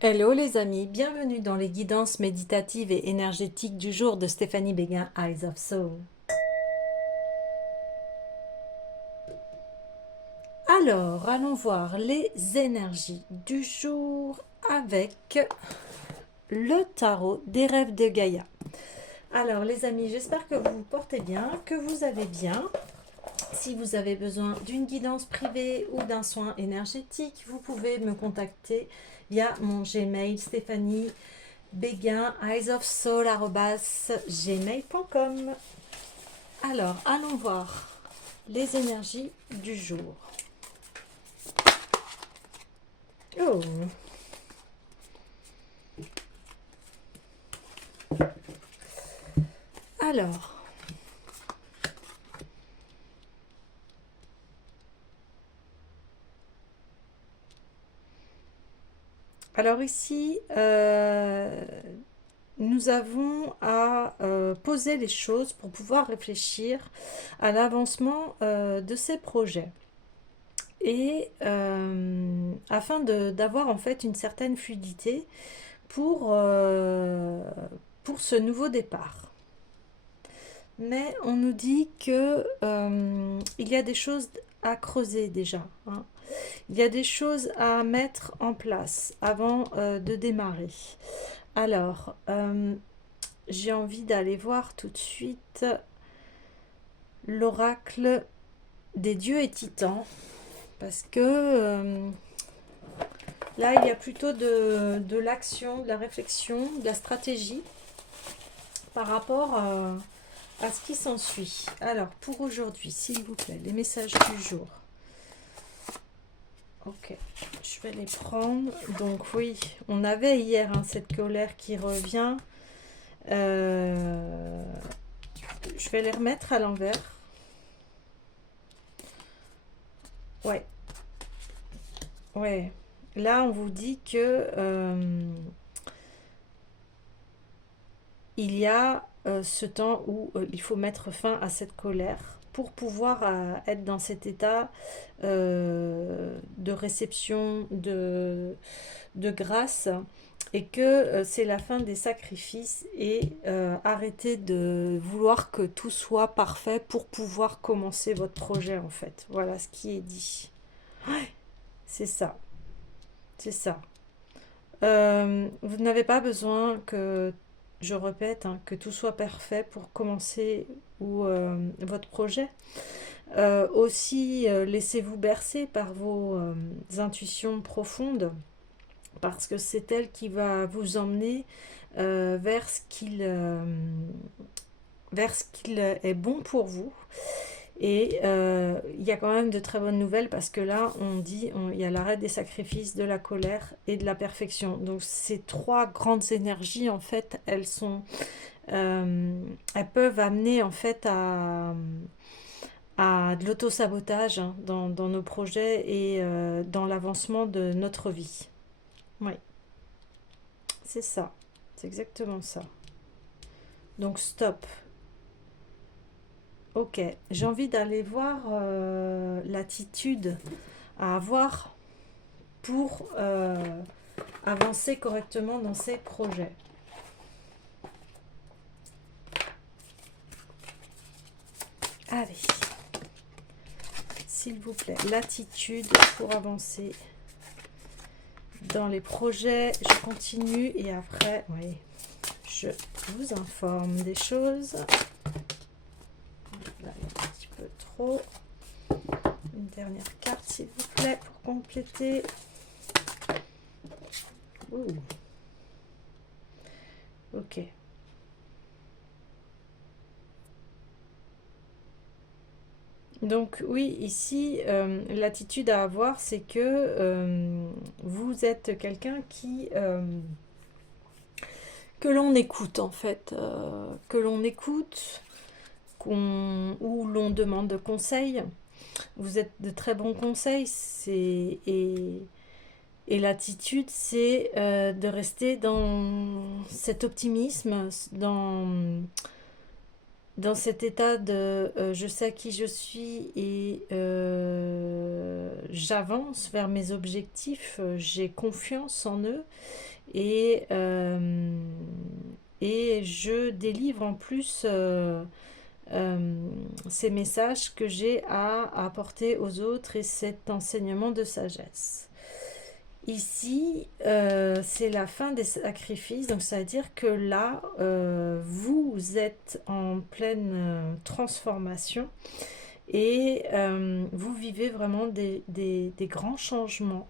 Hello les amis, bienvenue dans les guidances méditatives et énergétiques du jour de Stéphanie Béguin, Eyes of Soul. Alors, allons voir les énergies du jour avec le tarot des rêves de Gaïa. Alors les amis, j'espère que vous vous portez bien, que vous allez bien. Si vous avez besoin d'une guidance privée ou d'un soin énergétique, vous pouvez me contacter via mon Gmail Stéphanie Béguin, eyesofsoul@gmail.com. Alors, allons voir les énergies du jour. Oh. Alors, ici, nous avons à poser les choses pour pouvoir réfléchir à l'avancement de ces projets. Et afin d'avoir en fait une certaine fluidité pour ce nouveau départ. Mais on nous dit que il y a des choses à creuser déjà, hein. Il y a des choses à mettre en place avant de démarrer. Alors, j'ai envie d'aller voir tout de suite l'oracle des dieux et titans, parce que là, il y a plutôt de l'action, de la réflexion, de la stratégie par rapport à ce qui s'ensuit. Alors, pour aujourd'hui, s'il vous plaît, les messages du jour. Ok, je vais les prendre. Donc oui, on avait hier cette colère qui revient. Je vais les remettre à l'envers. Ouais, ouais. Là, on vous dit que il y a ce temps où il faut mettre fin à cette colère pour pouvoir être dans cet état de réception, de grâce, et que c'est la fin des sacrifices et arrêtez de vouloir que tout soit parfait pour pouvoir commencer votre projet en fait. Voilà ce qui est dit. Ouais, c'est ça, c'est ça. Vous n'avez pas besoin que, je répète, hein, que tout soit parfait pour commencer ou votre projet. Aussi, laissez-vous bercer par vos intuitions profondes, parce que c'est elle qui va vous emmener vers vers ce qu'il est bon pour vous. Et il y a quand même de très bonnes nouvelles, parce que là, on dit il y a l'arrêt des sacrifices, de la colère et de la perfection. Donc ces trois grandes énergies, en fait, elles peuvent amener en fait à de l'auto-sabotage, hein, dans nos projets et dans l'avancement de notre vie. Oui, c'est ça. C'est exactement ça. Donc stop. Ok, j'ai envie d'aller voir l'attitude à avoir pour avancer correctement dans ces projets. Allez, s'il vous plaît, l'attitude pour avancer dans les projets. Je continue et après, oui, je vous informe des choses. Là, il y a un petit peu trop. Une dernière carte, s'il vous plaît, pour compléter. Ouh. Ok. Donc oui, ici, l'attitude à avoir, c'est que vous êtes quelqu'un que l'on écoute en fait, que l'on écoute, où l'on demande de conseils. Vous êtes de très bons conseils, et l'attitude, c'est de rester dans cet optimisme, dans cet état de je sais qui je suis et j'avance vers mes objectifs, j'ai confiance en eux et, euh, et je délivre en plus ces messages que j'ai à apporter aux autres et cet enseignement de sagesse. Ici, c'est la fin des sacrifices, donc ça veut dire que là, vous êtes en pleine transformation et vous vivez vraiment des grands changements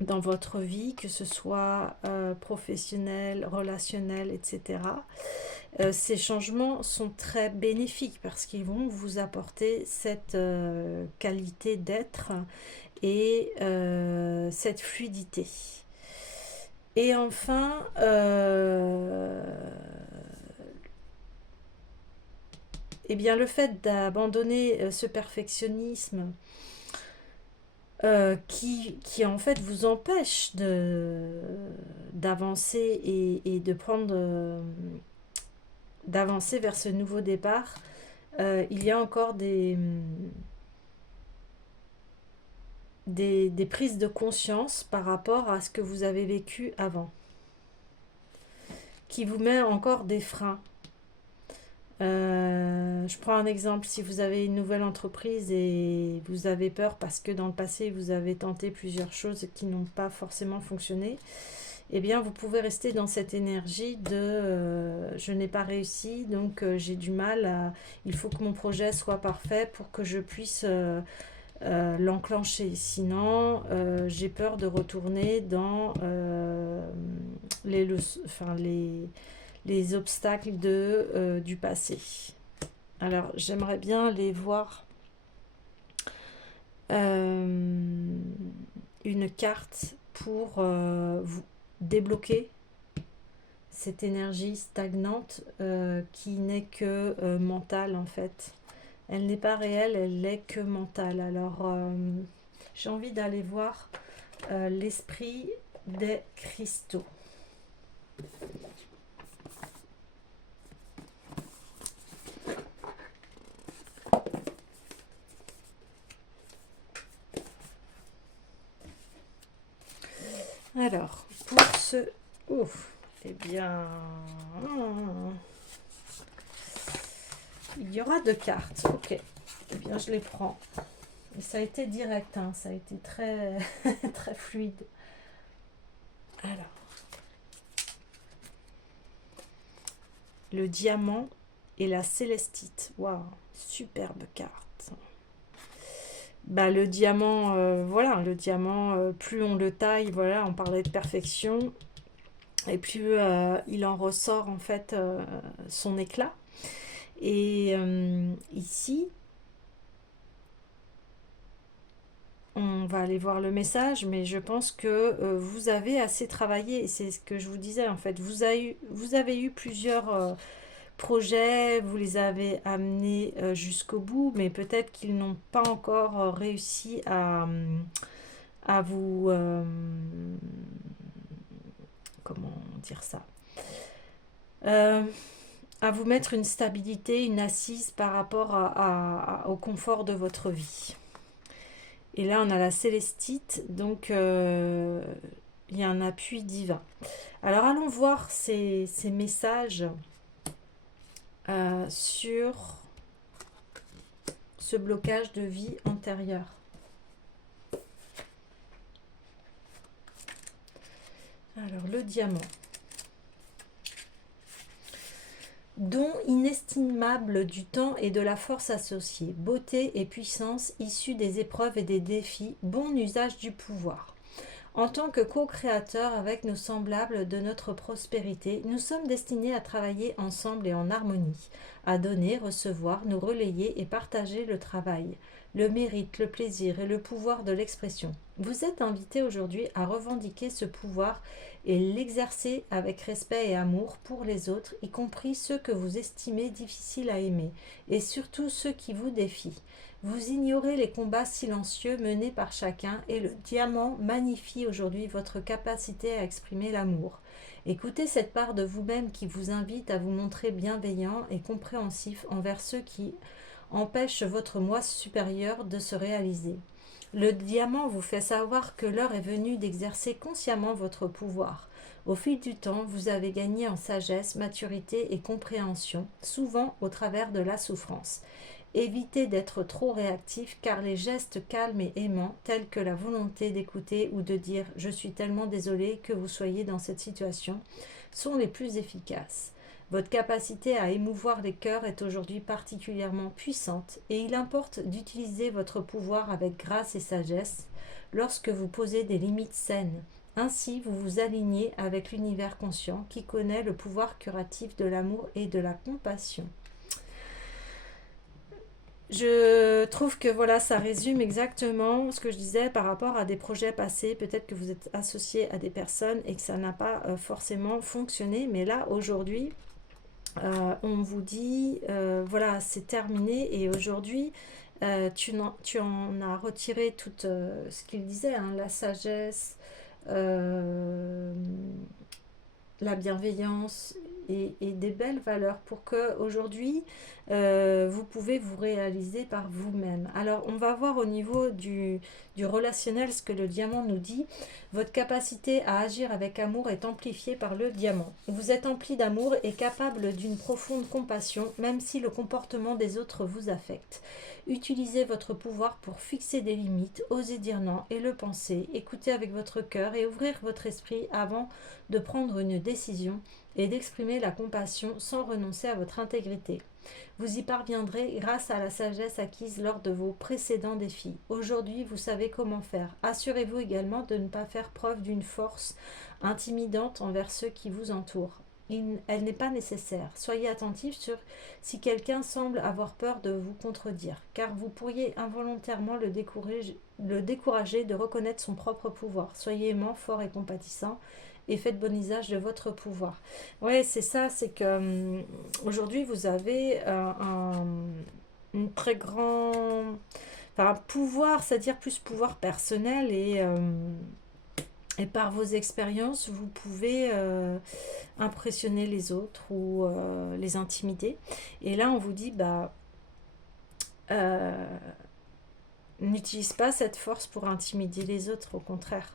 dans votre vie, que ce soit professionnel, relationnel, etc. Ces changements sont très bénéfiques parce qu'ils vont vous apporter cette qualité d'être et cette fluidité. Et enfin, eh bien, le fait d'abandonner ce perfectionnisme qui en fait vous empêche d'avancer et de prendre d'avancer vers ce nouveau départ, il y a encore des prises de conscience par rapport à ce que vous avez vécu avant, qui vous met encore des freins. Je prends un exemple, si vous avez une nouvelle entreprise et vous avez peur parce que dans le passé vous avez tenté plusieurs choses qui n'ont pas forcément fonctionné, eh bien vous pouvez rester dans cette énergie de je n'ai pas réussi, donc j'ai du mal il faut que mon projet soit parfait pour que je puisse l'enclencher. Sinon, j'ai peur de retourner dans les obstacles du passé. Alors, j'aimerais bien les voir une carte pour vous débloquer cette énergie stagnante qui n'est que mentale en fait. Elle n'est pas réelle, elle n'est que mentale. Alors, j'ai envie d'aller voir l'esprit des cristaux. Alors, pour ce... Ouf, eh bien... Il y aura 2 cartes. Ok. Eh bien, je les prends. Et ça a été direct, hein. Ça a été très, très fluide. Alors, le diamant et la célestite. Waouh, superbe carte. Bah, le diamant, voilà, le diamant, plus on le taille, voilà, on parlait de perfection, et plus il en ressort en fait son éclat. Et ici, on va aller voir le message, mais je pense que vous avez assez travaillé, et c'est ce que je vous disais en fait. Vous avez eu plusieurs projets, vous les avez amenés jusqu'au bout, mais peut-être qu'ils n'ont pas encore réussi à vous... comment dire ça euh, à vous mettre une stabilité, une assise par rapport au confort de votre vie. Et là, on a la célestite, donc il y a un appui divin. Alors, allons voir ces messages sur ce blocage de vie antérieure. Alors, le diamant. Don inestimable du temps et de la force associée, beauté et puissance issues des épreuves et des défis, bon usage du pouvoir. En tant que co-créateurs avec nos semblables de notre prospérité, nous sommes destinés à travailler ensemble et en harmonie, à donner, recevoir, nous relayer et partager le travail, le mérite, le plaisir et le pouvoir de l'expression. Vous êtes invités aujourd'hui à revendiquer ce pouvoir et l'exercer avec respect et amour pour les autres, y compris ceux que vous estimez difficiles à aimer, et surtout ceux qui vous défient. Vous ignorez les combats silencieux menés par chacun et le diamant magnifie aujourd'hui votre capacité à exprimer l'amour. Écoutez cette part de vous-même qui vous invite à vous montrer bienveillant et compréhensif envers ceux qui empêchent votre moi supérieur de se réaliser. Le diamant vous fait savoir que l'heure est venue d'exercer consciemment votre pouvoir. Au fil du temps, vous avez gagné en sagesse, maturité et compréhension, souvent au travers de la souffrance. Évitez d'être trop réactif car les gestes calmes et aimants, tels que la volonté d'écouter ou de dire « je suis tellement désolé que vous soyez dans cette situation », sont les plus efficaces. Votre capacité à émouvoir les cœurs est aujourd'hui particulièrement puissante et il importe d'utiliser votre pouvoir avec grâce et sagesse lorsque vous posez des limites saines. Ainsi, vous vous alignez avec l'univers conscient qui connaît le pouvoir curatif de l'amour et de la compassion. Je trouve que voilà, ça résume exactement ce que je disais par rapport à des projets passés. Peut-être que vous êtes associé à des personnes et que ça n'a pas forcément fonctionné. Mais là, aujourd'hui, on vous dit, voilà, c'est terminé. Et aujourd'hui, tu en as retiré tout ce qu'il disait, hein, la sagesse, euh, la bienveillance et des belles valeurs pour que aujourd'hui vous pouvez vous réaliser par vous-même. Alors on va voir au niveau du relationnel ce que le diamant nous dit. Votre capacité à agir avec amour est amplifiée par le diamant. Vous êtes empli d'amour et capable d'une profonde compassion même si le comportement des autres vous affecte. Utilisez votre pouvoir pour fixer des limites, oser dire non et le penser, écoutez avec votre cœur et ouvrir votre esprit avant de prendre une décision et d'exprimer la compassion sans renoncer à votre intégrité. Vous y parviendrez grâce à la sagesse acquise lors de vos précédents défis. Aujourd'hui, vous savez comment faire. Assurez-vous également de ne pas faire preuve d'une force intimidante envers ceux qui vous entourent. Elle n'est pas nécessaire. Soyez attentif sur si quelqu'un semble avoir peur de vous contredire, car vous pourriez involontairement le décourager de reconnaître son propre pouvoir. Soyez aimant, fort et compatissant, et faites bon usage de votre pouvoir. Ouais, c'est ça, c'est que aujourd'hui vous avez une très grand, enfin, un pouvoir, c'est-à-dire plus pouvoir personnel et par vos expériences, vous pouvez impressionner les autres ou les intimider. Et là, on vous dit, bah, euh, n'utilise pas cette force pour intimider les autres, au contraire.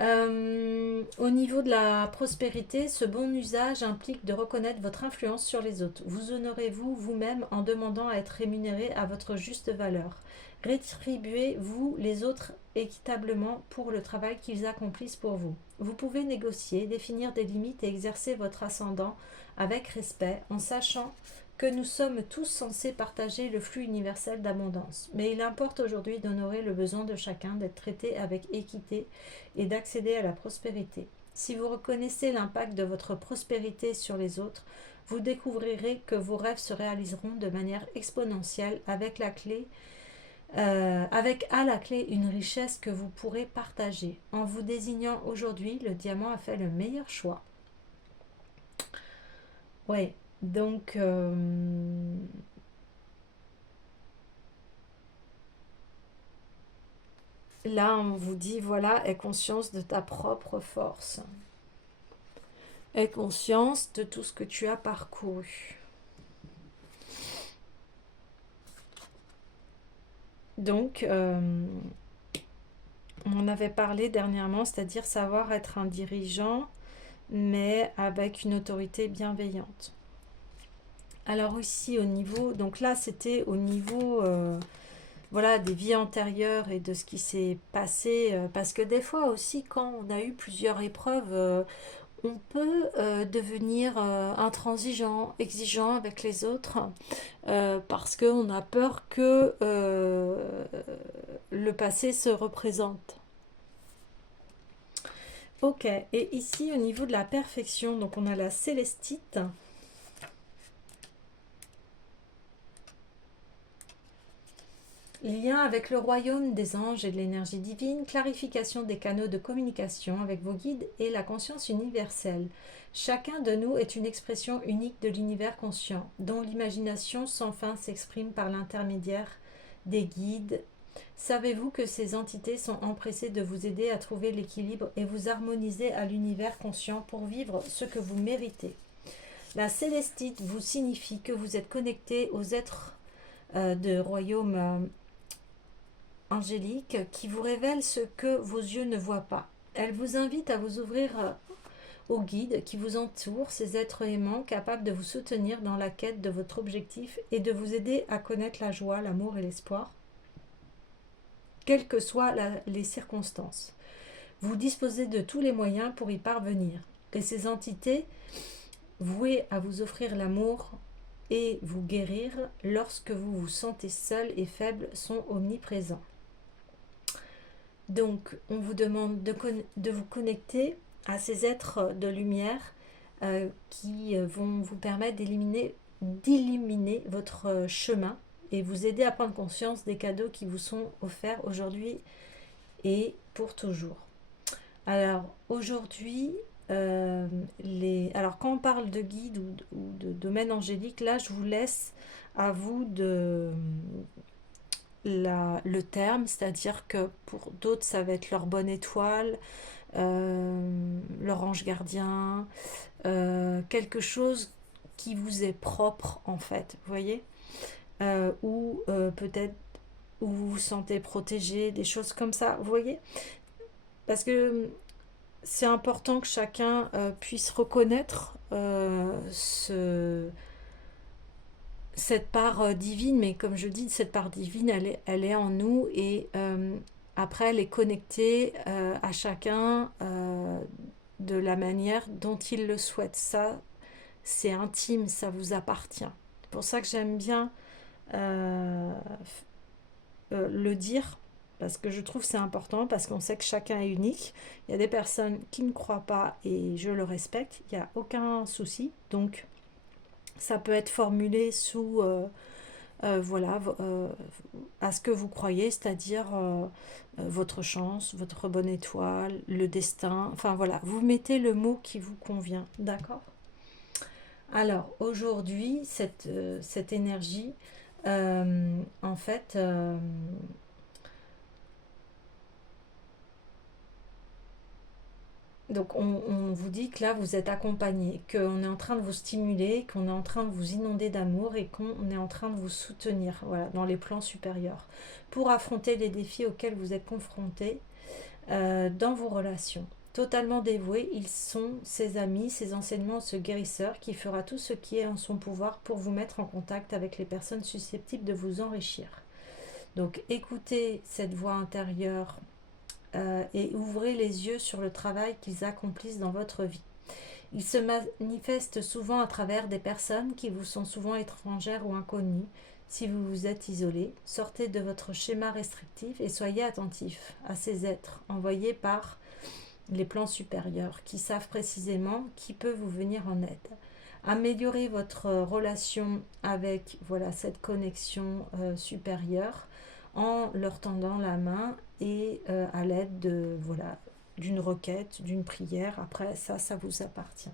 Au niveau de la prospérité, ce bon usage implique de reconnaître votre influence sur les autres. Vous honorez-vous vous-même en demandant à être rémunéré à votre juste valeur. Rétribuez-vous les autres équitablement pour le travail qu'ils accomplissent pour vous. Vous pouvez négocier, définir des limites et exercer votre ascendant avec respect en sachant que nous sommes tous censés partager le flux universel d'abondance. Mais il importe aujourd'hui d'honorer le besoin de chacun d'être traité avec équité et d'accéder à la prospérité. Si vous reconnaissez l'impact de votre prospérité sur les autres, vous découvrirez que vos rêves se réaliseront de manière exponentielle avec à la clé une richesse que vous pourrez partager. En vous désignant aujourd'hui, le diamant a fait le meilleur choix. Ouais, donc là on vous dit voilà, aie conscience de ta propre force. Aie conscience de tout ce que tu as parcouru. Donc, on en avait parlé dernièrement, c'est-à-dire savoir être un dirigeant, mais avec une autorité bienveillante. Alors ici, au niveau, donc là, c'était au niveau, voilà, des vies antérieures et de ce qui s'est passé, parce que des fois aussi, quand on a eu plusieurs épreuves, on peut devenir intransigeant, exigeant avec les autres, parce qu'on a peur que le passé se représente. Ok, et ici au niveau de la perfection, donc on a la célestite. Lien avec le royaume des anges et de l'énergie divine, clarification des canaux de communication avec vos guides et la conscience universelle. Chacun de nous est une expression unique de l'univers conscient, dont l'imagination sans fin s'exprime par l'intermédiaire des guides. Savez-vous que ces entités sont empressées de vous aider à trouver l'équilibre et vous harmoniser à l'univers conscient pour vivre ce que vous méritez? La célestite vous signifie que vous êtes connecté aux êtres de royaume angélique qui vous révèle ce que vos yeux ne voient pas. Elle vous invite à vous ouvrir aux guides qui vous entourent, ces êtres aimants capables de vous soutenir dans la quête de votre objectif et de vous aider à connaître la joie, l'amour et l'espoir, quelles que soient les circonstances. Vous disposez de tous les moyens pour y parvenir. Et ces entités, vouées à vous offrir l'amour et vous guérir lorsque vous vous sentez seul et faible, sont omniprésents. Donc, on vous demande de vous connecter à ces êtres de lumière qui vont vous permettre d'illuminer votre chemin et vous aider à prendre conscience des cadeaux qui vous sont offerts aujourd'hui et pour toujours. Alors, aujourd'hui, alors quand on parle de guide ou de domaine angélique, là, je vous laisse à vous le terme, c'est-à-dire que pour d'autres, ça va être leur bonne étoile, leur ange gardien, quelque chose qui vous est propre en fait, vous voyez, ou peut-être où vous vous sentez protégé, des choses comme ça, vous voyez, parce que c'est important que chacun puisse reconnaître cette part divine, mais comme je dis, cette part divine, elle est en nous et après, elle est connectée à chacun de la manière dont il le souhaite. Ça, c'est intime, ça vous appartient. C'est pour ça que j'aime bien le dire, parce que je trouve que c'est important, parce qu'on sait que chacun est unique. Il y a des personnes qui ne croient pas et je le respecte, il n'y a aucun souci. Donc, ça peut être formulé sous voilà, à ce que vous croyez, c'est-à-dire votre chance, votre bonne étoile, le destin, enfin voilà, vous mettez le mot qui vous convient, d'accord? Alors aujourd'hui, cette énergie, en fait, donc on vous dit que là vous êtes accompagné, qu'on est en train de vous stimuler, qu'on est en train de vous inonder d'amour et qu'on est en train de vous soutenir, voilà, dans les plans supérieurs pour affronter les défis auxquels vous êtes confrontés dans vos relations. Totalement dévoués, ils sont ses amis, ses enseignements, ce guérisseur qui fera tout ce qui est en son pouvoir pour vous mettre en contact avec les personnes susceptibles de vous enrichir. Donc écoutez cette voix intérieure et ouvrez les yeux sur le travail qu'ils accomplissent dans votre vie. Ils se manifestent souvent à travers des personnes qui vous sont souvent étrangères ou inconnues. Si vous vous êtes isolé, sortez de votre schéma restrictif et soyez attentif à ces êtres envoyés par les plans supérieurs qui savent précisément qui peut vous venir en aide. Améliorez votre relation avec voilà, cette connexion supérieure en leur tendant la main et à l'aide de voilà, d'une requête, d'une prière. Après ça vous appartient.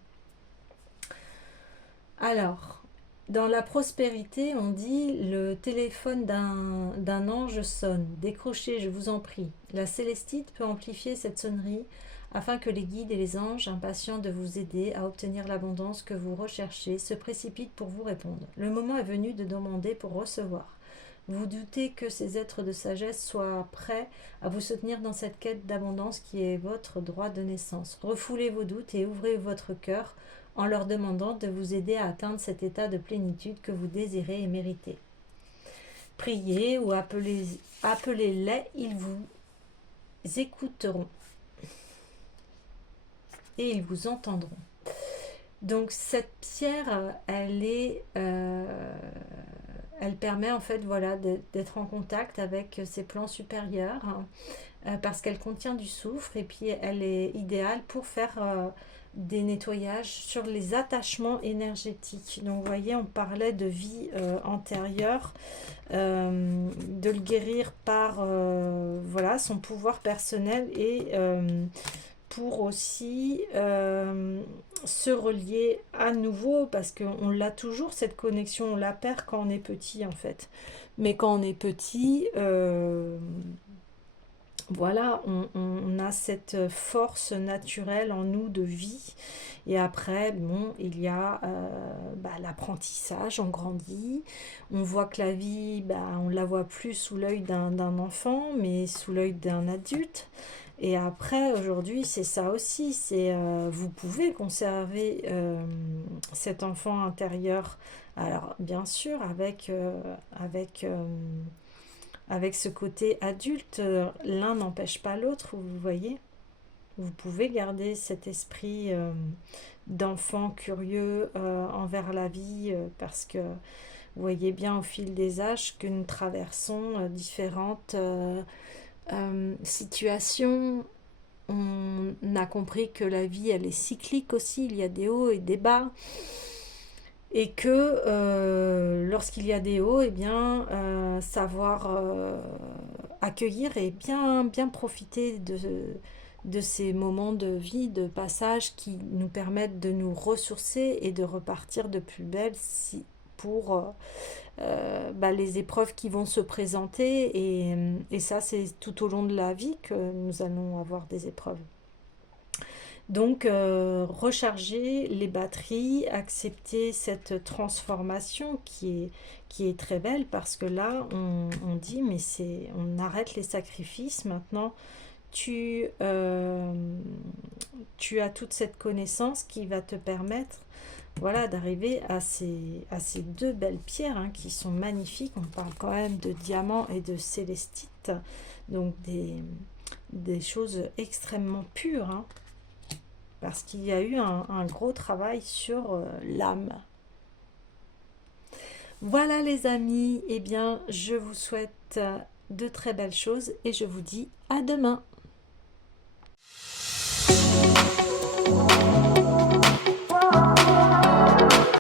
Alors, dans la prospérité, on dit le téléphone d'un ange sonne. Décrochez, je vous en prie. La célestite peut amplifier cette sonnerie afin que les guides et les anges, impatients de vous aider à obtenir l'abondance que vous recherchez, se précipitent pour vous répondre. Le moment est venu de demander pour recevoir. Vous doutez que ces êtres de sagesse soient prêts à vous soutenir dans cette quête d'abondance qui est votre droit de naissance. Refoulez vos doutes et ouvrez votre cœur en leur demandant de vous aider à atteindre cet état de plénitude que vous désirez et méritez. Priez ou appelez-les, ils vous écouteront et ils vous entendront. Donc cette pierre, elle permet en fait voilà, d'être en contact avec ces plans supérieurs parce qu'elle contient du soufre et puis elle est idéale pour faire des nettoyages sur les attachements énergétiques. Donc vous voyez, on parlait de vie antérieure, de le guérir par voilà, son pouvoir personnel et pour aussi se relier à nouveau, parce qu'on l'a toujours cette connexion, on la perd quand on est petit en fait. Mais quand on est petit, voilà, on a cette force naturelle en nous de vie. Et après, bon, il y a l'apprentissage, on grandit, on voit que la vie, on ne la voit plus sous l'œil d'un enfant, mais sous l'œil d'un adulte. Et après, aujourd'hui, c'est ça aussi, c'est vous pouvez conserver cet enfant intérieur. Alors, bien sûr, avec ce côté adulte, l'un n'empêche pas l'autre, vous voyez. Vous pouvez garder cet esprit d'enfant curieux envers la vie parce que vous voyez bien au fil des âges que nous traversons différentes situations. On a compris que la vie, elle est cyclique aussi, il y a des hauts et des bas. Et que lorsqu'il y a des hauts, savoir accueillir et bien profiter de ces moments de vie, de passage qui nous permettent de nous ressourcer et de repartir de plus belle pour les épreuves qui vont se présenter. Et ça, c'est tout au long de la vie que nous allons avoir des épreuves. Donc, recharger les batteries, accepter cette transformation qui est très belle parce que là, on dit, mais on arrête les sacrifices. Maintenant, tu as toute cette connaissance qui va te permettre voilà, d'arriver à ces deux belles pierres qui sont magnifiques. On parle quand même de diamants et de célestite, donc des choses extrêmement pures. Parce qu'il y a eu un gros travail sur l'âme. Voilà les amis, eh bien je vous souhaite de très belles choses et je vous dis à demain.